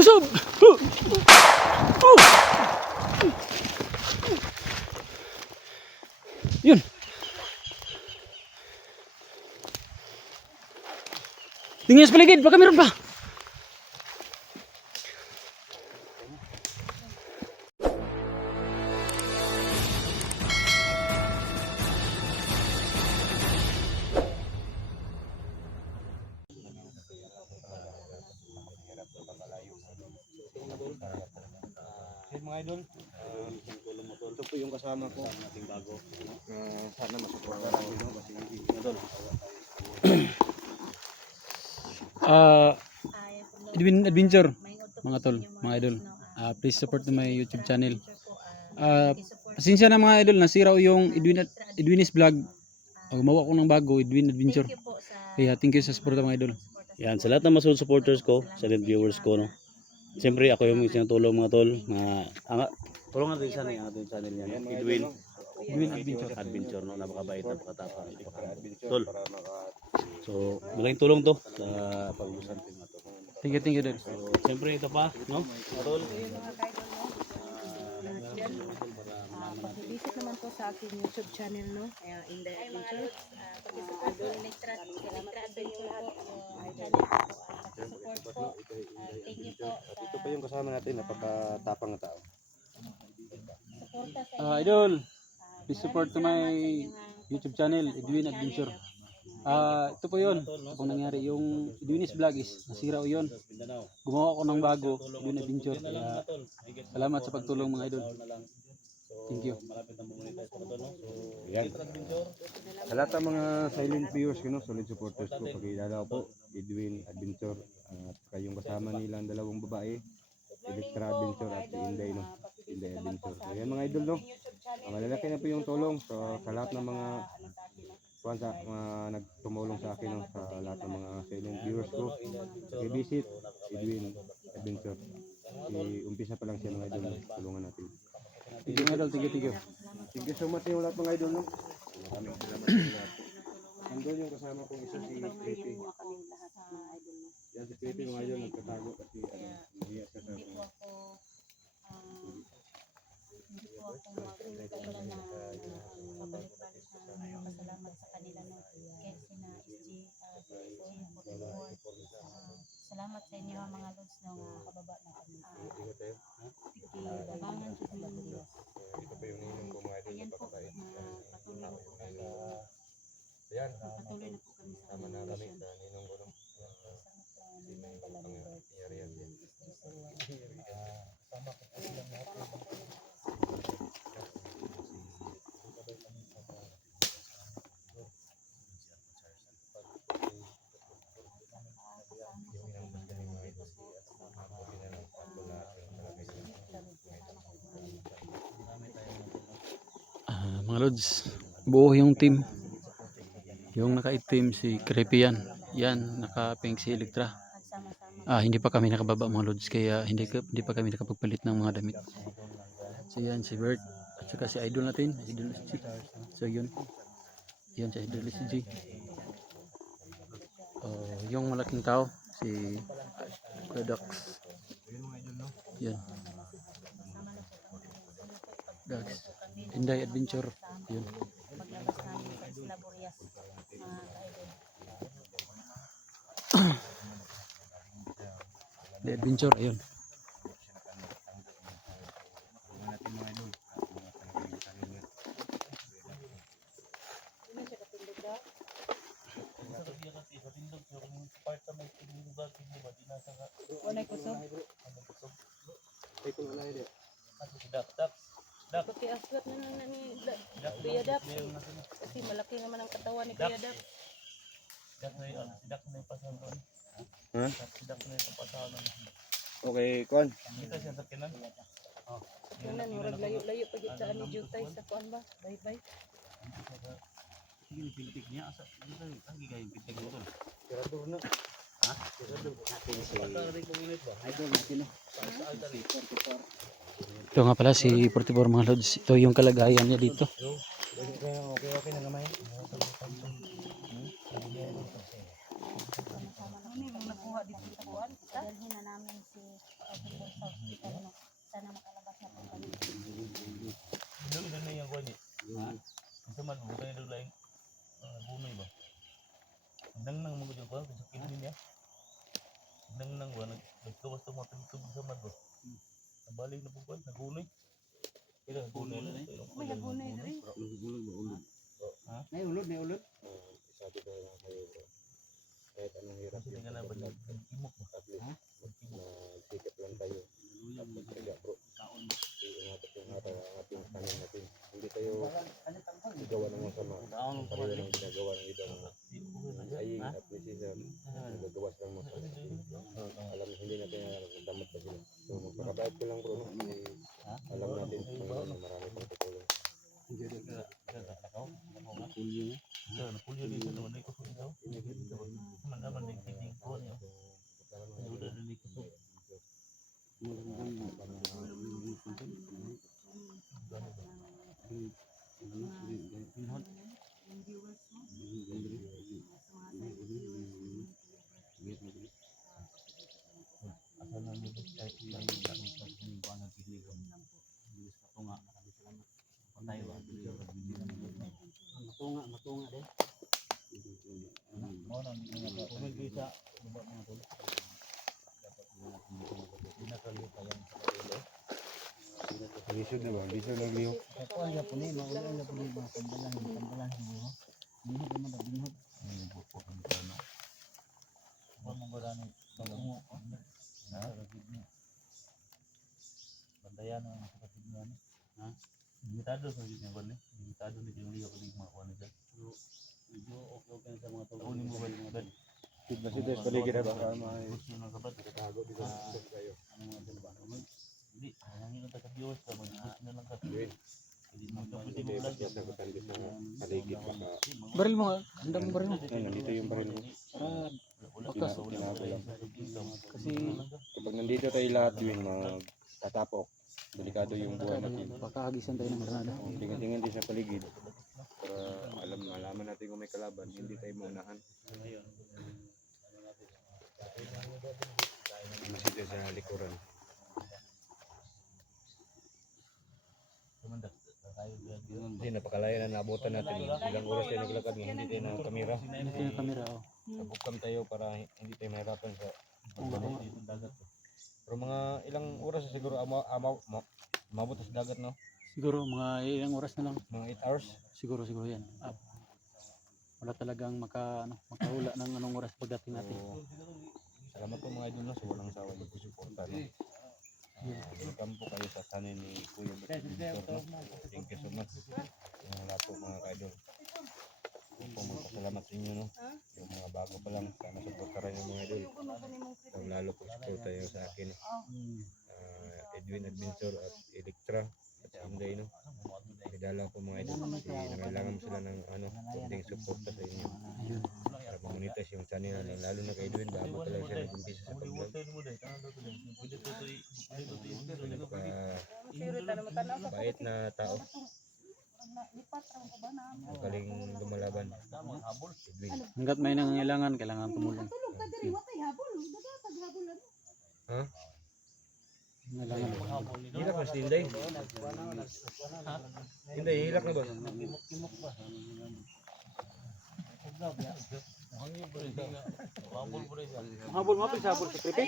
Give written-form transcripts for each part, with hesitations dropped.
Lusob! Yun. Tingnan sa paligid, baka meron pa. Mga idol, ito po yung kasama ko nating bago. Sana masuportahan niyo kasi idol. Edwin Adventure, mga tol, mga idol. Please support my YouTube channel. Pasensya na mga idol, nasira yung Edwin's vlog. Gumawa ko ng bago, Edwin Adventure. Kaya thank you sa support mga idol. Yan, sa lahat ng mga supporters ko, sa viewers ko, no. Siyempre ako yung sinutulong mga tol, tulungan natin sana yung ating channel niya, no? Edwin Adventure, no? Napakabait, napakatapang, tol. So, malaking tulong to sa pag-usan ko mga tol. Thank you din. So, siyempre ito pa, no? Mga tol. Pag-visit naman po sa aking YouTube channel, no? Inday Adventures. Pag-support po, Electra Adventure po. Pag-support po. Thank you po. Ito pa yung kasama natin, napakatapang na tao. Suporta sa Idol, please support to my YouTube channel, Edwin Adventure. Ito po yun, kung nangyari yung Edwin's vlog is nasira o yun. Gumawa ko ng bago, Edwin Adventure. Kaya salamat sa pagtulong mga idol. Thank you. Yan. Sa lahat ng mga silent viewers ko, no, solid supporters ko, pagkilala ko po, Edwin Adventure, at kayong kasama nila ang dalawang babae, Electra Adventure at si Inday, no, Inday Adventure. So yan mga idol, no, malalaki na po yung tulong sa lahat ng mga nagtumulong sa akin, no, sa lahat ng mga silent viewers ko. I-visit Edwin Adventure. Umpisa pa lang siya mga idol, no, tulungan natin. Thank you idol, thank you. Thank you so much yung lahat mga idol, no. Maraming salamat sa lahat. Nandun yung kasama kong isa si Creepy. Yan si Creepy mga idol, nagkatago kasi nahiya siya sa hindi po ako magkakaroon na pabalik-balik na pasalamat sa kanila, no? Kasi na salamat sa inyo mga lods, no, kababa na kami. Tabangan sa mga ito pa yung ninong ko mga idol. ayan po, patuloy na po kami. Ayan, Patuloy na po kami sa tama na kami mission. sa ninong ko, no. Si may pangyarihan din. Sama ko silang natin. Mga lods, buo yung team. Yung naka-itim si Creepy yan. Yan, naka-pink si Electra. Hindi pa kami nakababa mga lods, kaya hindi pa kami nakapagpalit ng mga damit. So yan si Bert at saka si idol natin, idol si G. So yun. Yan si idol si G. Yung malaking tao si Dax. Yan. Dax. Inday Adventure. Yun. Maglabas namin sa Isla Boreas, mga kaidol. The Adventure, ayun. Walay kusog. Pati aswat na ni Kuya Dap. Kasi malaki naman ang katawan ni Kuya Dap. Okay, Kwan. Kunan, murag layo-layo pa dito sa Jutay sa kuan ba? Bye-bye. Tirador na. Ito nga pala si 44 mga lods. Ito yung kalagayan niya dito. Okay na naman. makuha dito sa kuan. Dalhin na namin si Dr. sa hospital, no. Sana makalabas na po kami. Dulu na yang kuan ni. Isa man mo kay dulu lain bunay ba. Nang mo jud ko sa kidney niya. Nang wa nagkawas to mo tubig sa man ba. Balik na po kuan nagunay. Kaya gunay na. May nagunay diri. May ulod, may ulod. Sabi ko lang kayo bro. Kahit anong hirap Kasi nga na ba imok ba. at least magsikap lang tayo. At magtiga bro. Iingatan ang ating kanin natin. Hindi tayo gawa ng masama. Pareho lang ginagawa ng ibang saying at decision. Nagagawas ng masama. Alam hindi natin damot pa sila. So magpakabait ko lang bro. No? Kasi alam natin na marami pang tutulong. Napulyo dito naman ay kusog daw. Naman din kidney ko niya. Udah din kusog. Asal nang dito kahit lang kami sa kuan ng kidney ko. Bilis ka tunga, maraming salamat. Patay ba? Matunga din. Mo nang kung bisa baba mga tol. Dapat pinakalipa yan sa ulo. Lisod na ba? Lisod lang liho. Ako ay po ni, maulan na po ni mga tambalan siguro. Binhod naman na binhod. Ay buko ang plano. Ba mo barani sa mo. Na kidney. Bandayan ang sa kidney ni. Ha? Limitado sa kidney ko ni. Limitado ni yung liyo ko ni mga kuan nila. Medyo okay sa mga tol. Kunin mo ba? Masida sa paligid na baka may Gusto na kabat. tago dito sa kayo. Ano mga tol ba? Hindi, hangin ang taga-viewers ka. Mag-gusto na lang ka. Hindi mo ito pwede mo lang. Sagutan din sa paligid baka. Baril mo nga. Handa mo baril mo. Ay, nandito yung baril ko. Bakas. Tinago lang. Kasi Kapag nandito tayo lahat yun, tatapok. Delikado yung buhay natin. baka hagisan tayo ng granada. Tingin-tingin din sa paligid. Para malaman natin kung may kalaban, hindi tayo maunahan. Masida sa likuran. Hindi, napakalaya na naabutan natin. Ilang oras tayo naglakad, hindi tayo ng kamera. Hindi tayo ng kamera. Oh. Nabukam tayo para hindi tayo mahirapan sa pagbalik. Pero mga ilang oras na siguro umabot sa dagat, no? Siguro mga ilang oras na lang. Mga 8 hours. Siguro yan. Wala talagang makahula ng anong oras pagdating natin. So, salamat po mga idol, no? So walang sawa magsusuporta, no? Welcome po kayo sa channel ni Kuya Bert Victor, no? Thank you so much. Yung lahat po mga idol. Po magpasalamat sa inyo, no? Yung mga bago pa lang, sana supportaran yung mga idol. Lalo po support tayo sa akin, Edwin Adventure at Electra at Sunday, no? Nagdala po mga idol kasi nangailangan sila ng konting support sa inyo para monetize yung channel, lalo na kay Edwin, bago talaga siya nag-umpisa sa pag-vlog. Bait na tao, magaling lumalaban. Edwin. Hanggat may nangangailangan, kailangan tumulong. Ha? Kailangan. Hilak na si Tinday. Tinday, hilak na ba? Habol mo sa habol sa kripi.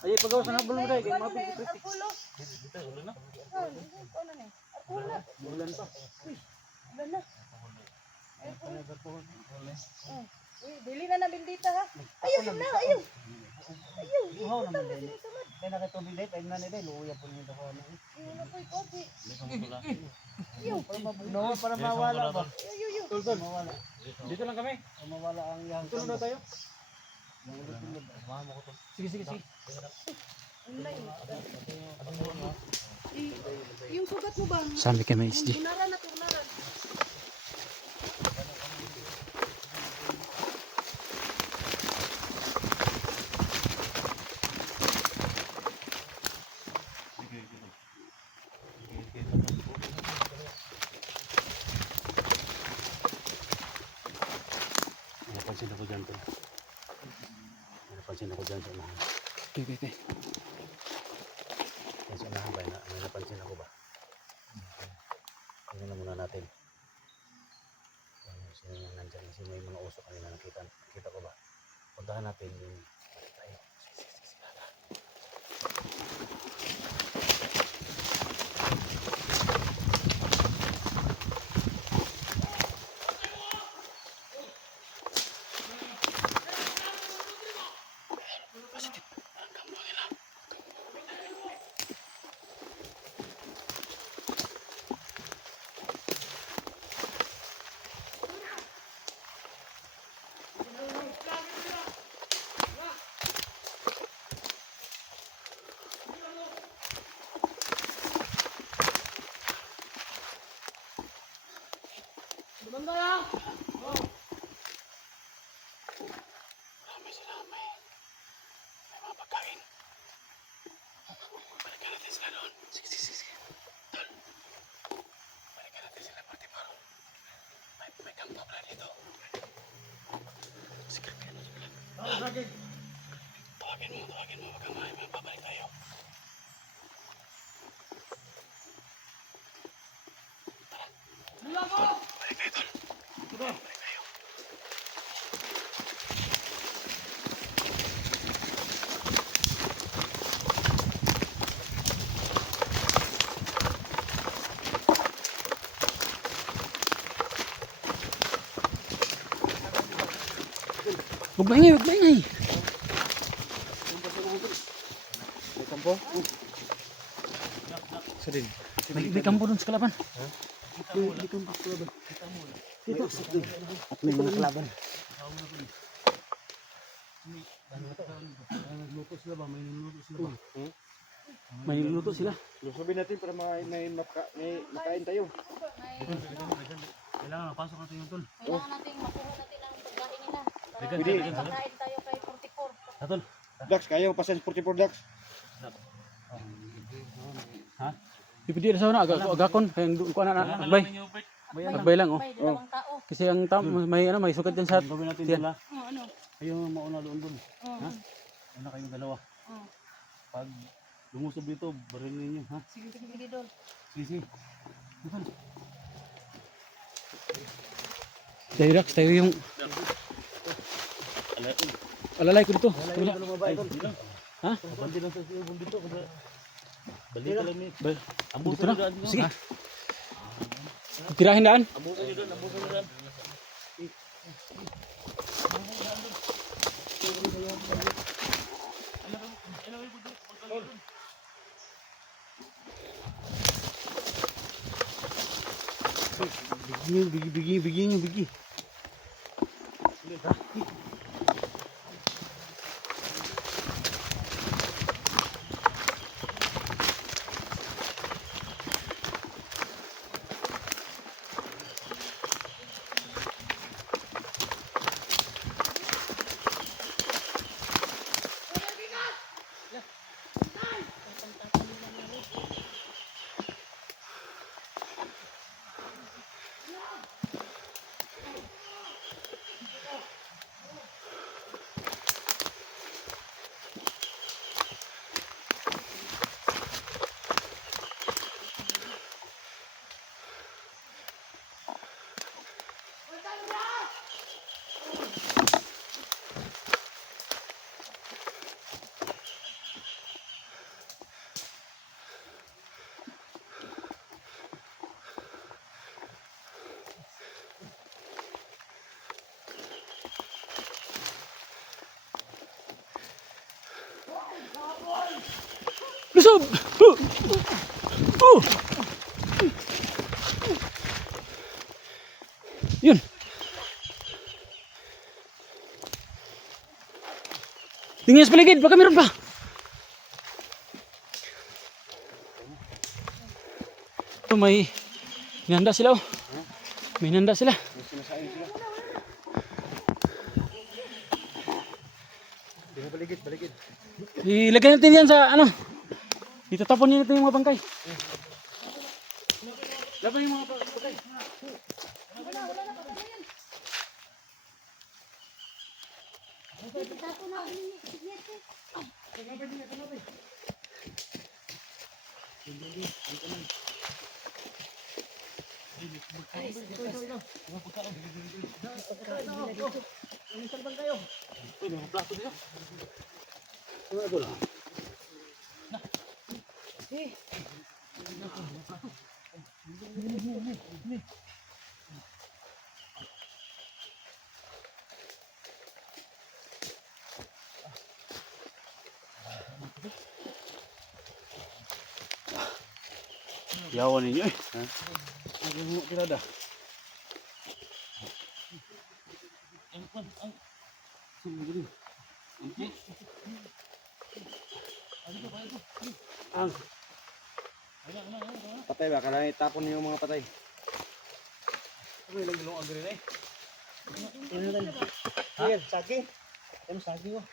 Ay pagawas ng habol mo dai kay mapil sa kripi. Bulan pa. Dili na bendita ha. Ayaw na, ayaw. Ihaw naman din. Kaya nakitubig dahil, pwede na nila, luya po niyo ako. Ayaw na po ikote. No, para mawala ba? Tultol. Dito lang kami. Mawala ang yang. Tulong daw tayo. Sige. Yung sugat mo ba? Sabi kay MSG. Tunaran na tunaran. Napansin ako dyan to. ako dyan sa unahan. Okay. Yan sa unahan ba? May napansin ako ba? Tingnan na muna natin. Sino yung nandyan? Kasi may mga uso kanina nakita ko ba? Puntahan natin yung balik tayo. Tawagin mo, wag kang may babalik tayo. Balik tayo, tol. Balik tayo. Huwag maingay. May kampo? Sarin. May kampo dun sa kalaban. May kampo sa laban. Dito. At may mga kalaban. May luto sila. Lusubin natin para may makain tayo. Kailangan mapasok natin yung tol. Kailangan natin makuha natin ang pagkain nila. Para Pwede. makakain tayo kay 44. Atol. Dax, kayo pasen 44 Dax. Ipidi sa una agakon kay ko na agbay. Agbay lang oh. May dalawang tao. Kasi ang may sukat diyan sa Gawin natin tiyan. tol ha. Ano? Kayo mauna doon dun. Ha? Oo. Una kayong dalawa. Oo. Pag lumusob dito, baril ninyo ha. Sige, Dol. Sige. Tayo yung alalay ko dito. Wala lumabay tol. Ha? Bandi lang sa iyo dito. Balik lang ni. Dito na. Sige. Tirahin daan. Ambukan nyo doon. Bigi. Lusob! Yun. Tingnan sa paligid, baka meron pa. Ito may hinanda sila oh. May hinanda sila. Baligid. Ilagay natin yan sa ano. Itatapon niyo natin yung mga bangkay. Laban yung mga bangkay. Yawan ninyo eh. Ha? Ano mo tirada? Ang Patay ba? Kailangan itapon niyo yung mga patay. ano ilang gulong agri na eh. Yan, saging. Yan, saging oh.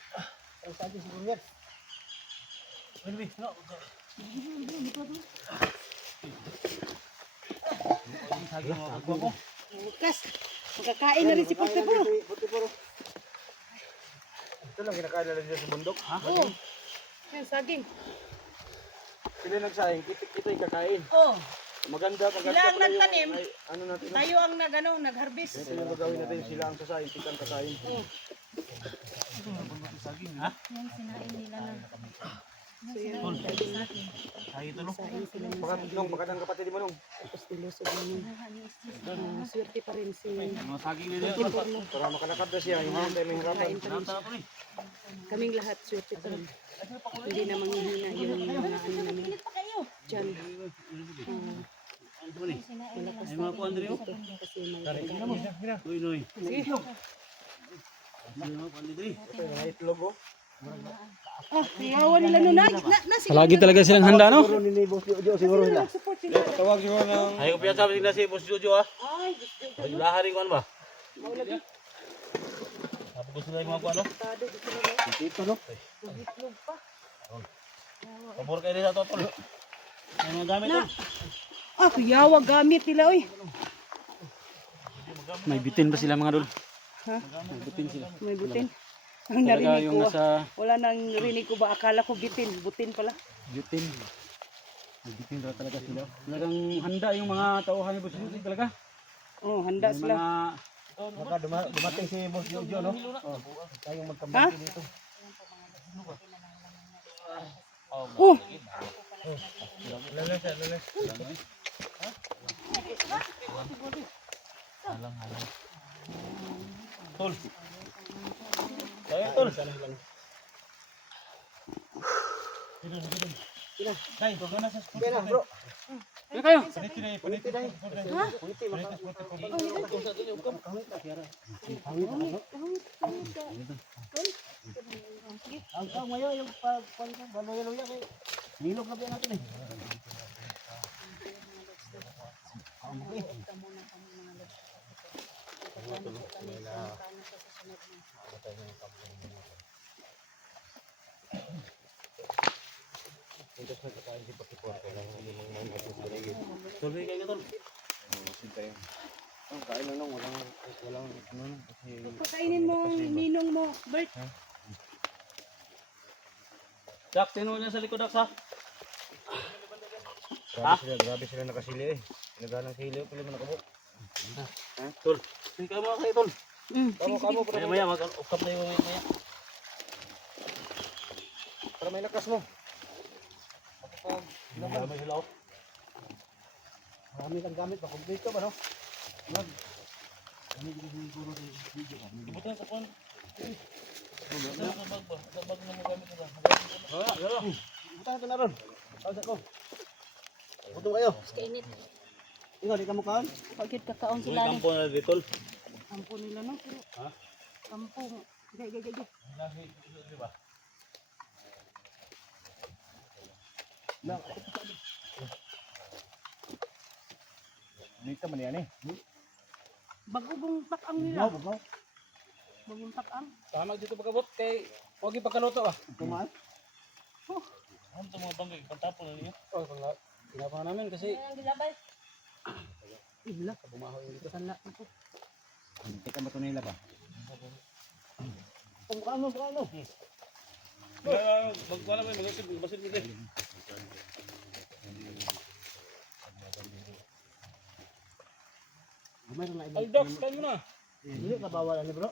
Ang saging siguro yan. Wait, no. Bukas. Magkakain na rin si Puti Puro. Ito lang kinakain nila dito sa bundok. Oo. Yan, saging. Sila nagsayang, kita yung kakain. Oo. Maganda pag Sila ang nagtanim. ano natin. Tayo ang nag-harvest. Ito yung gagawin natin, sila ang sasayin, kita ang kakain. Yan, sinain nila na. So yan, dali sa akin. Ay, ito no. Baka ng kapatid mo nung. Tapos nilusog namin. Swerte pa rin si Mga saging nila. Puti Puro. Para makalakad na siya, hindi tayo may hirapan. Kain pa rin siya. Ito ni. Kaming lahat, swerte pa rin. Hindi na manghihina yung mga ano namin. Diyan. Ito ni. Malakas Ay mga kuan diri oh. kasi may pagkain. Noy noy. Sige. Ano mga kuan diri? May itlog oh. Ah, iyawan nila nun. Sige. Palagi talaga silang handa, no? Siguro ni Boss Jojo, siguro nila. Support sila. Tawag siguro ng... Ay, upiyan sa amin na si Boss Jojo ah. Ay, gusto. Ay, lahat rin kuan ba? Maulagi. Tapos gusto na yung mga kuan no. Tado, gusto nila. Dito no. Magitlog pa. Pabor kayo rin sa totoo. Ay, mga gamit oh. Ah, kuyawa gamit nila, oy. May bitin ba sila mga dol? Ha? May bitin sila. May butin. Ang Talaga narinig yung ko. nasa Wala nang narinig ko ba? Akala ko bitin. Butin pala. bitin. May bitin daw talaga sila. Talagang handa yung mga tauhan ni Boss Yusuf talaga. Oh, handa May sila. mga Baka dumating si Boss Jojo no. Oh, tayong Ha? magkambati dito. Oh, Tol. Ay, tol. Kay, ito na sa spot. Kaya na bro. Ano kayo? Puniti dahil. Puniti ang kang mayo yung baloy-loy kay nilog na biyan natin eh. Tol, kayo na tol. Kain na nung, walang ano nung. Kasi pakainin mo ang ninong mo, Bert. Dak, tinuloy niya sa likod, Dak, ha? grabe sila nakasili eh. Nagalang sili, pala mo nakabok. Tol. Sige kayo mga kayo, tol. Kamo, Maya, mag-ukap na yung maya. para may lakas mo. Marami sila, oh. Marami kang gamit ba kompleto ba no? Ibutan sa kuwan. Sa bag ba? Sa bag na magamit nila. Buta na ron. Pausa ko. Buto kayo. Kainit. Ikaw di ka mo kaon? Pagkit kakaon Uy, sila ni. kampo na dito, tol. Kampo nila no. Ha? Kampo. Gay. Di ba? Dito man yan eh. Bagong takang nila. Bugaw. Bagong takang. Tama dito pagkabot kay wag ipagkaluto ah. Kumaan. Ano ito mga banggay? Pantapon na niya. Oh, pinapa namin kasi Ang gilabay. Ibla. bumahoy dito. Sala ako. Teka ba ito nila ba? Pagkano. Magkuha naman, basit mo din. Meron na Aldox, kain mo na. Hindi ka bawal ni bro.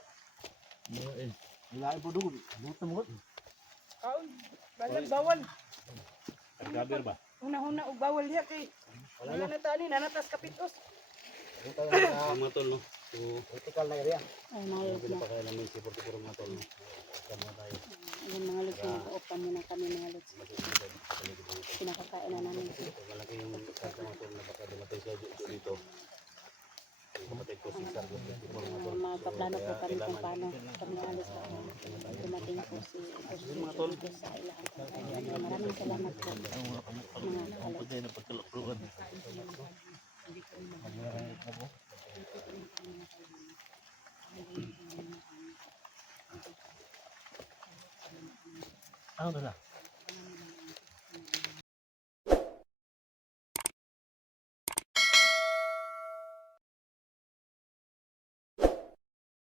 Wala po dugod. Buto mo. Kaon. Bawal. Gaber ba? Una-una og bawal diha kay wala na tani nanatas kapitos. Buto na Mga tol, no? So, critical na area. Ay, mayroon na. pinapakain namin si Portipuro mga tol. Kasama tayo. Ayan mga lods, nag-opa muna kami mga lods. Pinakakain na namin. Malaki yung kanta mga tol na baka dumatay sa dito. Kapatid ko si Sargo Portipuro mga tol. Magpaplano po kami kung paano kami alis pa. Dumating po si Boss sa ilahan. Maraming salamat po mga kalods. Dahil na pagkalakruan. Ano ba na?